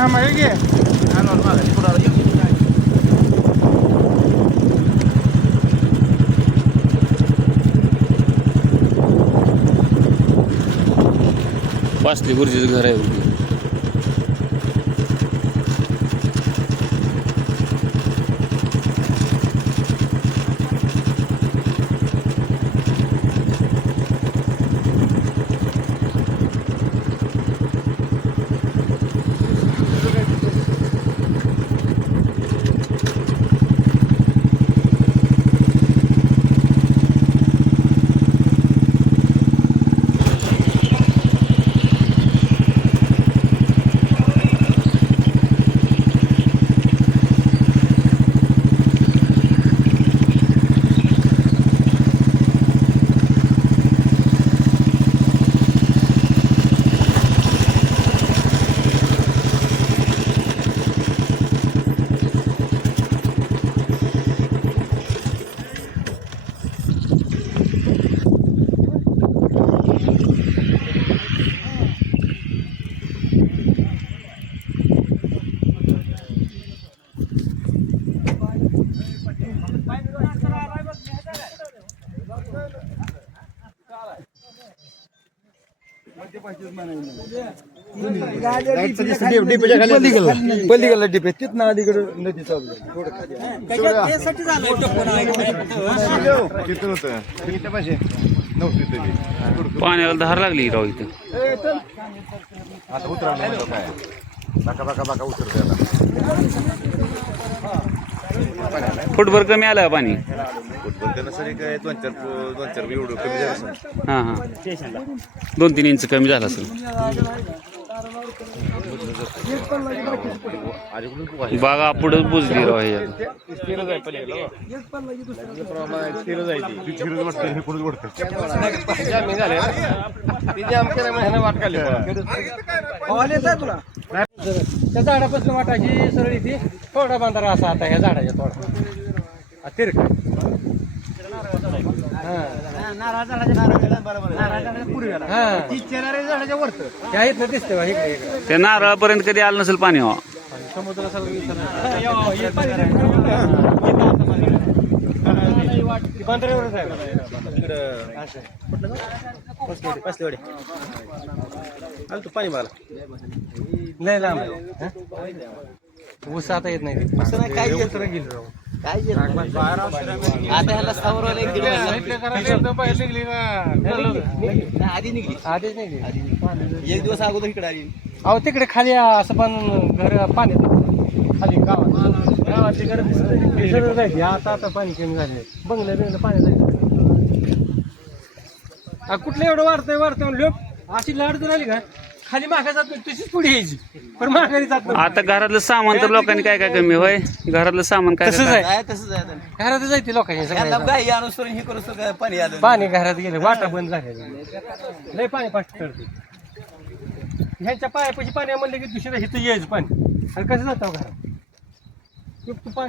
हे घे पाचली गुरुजीचं घर आहे वरती. पलीकडला डिपे तिथं अलीकडे नदी चालू पाण्याला धार लागली राव इथं. आता उतरवलं म्हणलं काय? बाका बाका बाका उतरत याला फुटभर कमी आलं का पाणी? फुटबॉल त्यांना सरी काय दोन चार दोन चार एवढं कमी झालं असेल. हां हां. दोन तीन इंच कमी झालं असेल बागा पुढे बुजली राव वाटतं हे कुठंच वाटतं त्या झाडापासून वाटायची सरळ इथे थोडा बांधारा असा आता ह्या झाडाच्या थोडा. तिरक. झाडाच्या वरत त्या इथं दिसते बा, इकडे इकडे. त्या नारळापर्यंत कधी आलं नसेल पाणी. हो. आलं तू पाणी मला लय लांब? ऊस आता येत नाही काय उतरा गेलो राव. आता ह्याला दीड आधी निघली आधीच नाही गेली. एक दिवस अगोदर इकडे आली अहो तिकडे खाली असं पण घर पाणी खाली गावात. गावातली घर सरळ जायची आता आता पाणी कमी झाले बंगल्या बिंगलं पाणी जायचं. आ, कुठलं एवढं वाढतंय वाढतंय? लोक अशी लाड जर आली का खाली मागा जात नाही तशीच पुढे यायची. पण माघारी जात नाही आता घरातलं सामान तर लोकांनी काय काय कमी होय? घरातलं सामान काय तसंच काय आहे. तसंच आहे आता. घरात जायते लोकांनी गाई अनुसरून हे करू काय पाणी आलं. पाणी घरात गेले वाटा बंद झाले लय पाणी पाठ करते ह्यांच्या पायापाशी पाणी म्हणलं की दुसऱ्या इथं यायचं पाणी. आणि कसं जातं घरात? तू काय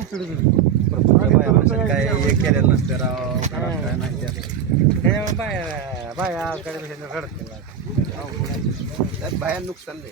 हे केलेलं नसतं राव काय नाही केलं. बाया बाया रडते त्यात बाहेर नुकसान नाही.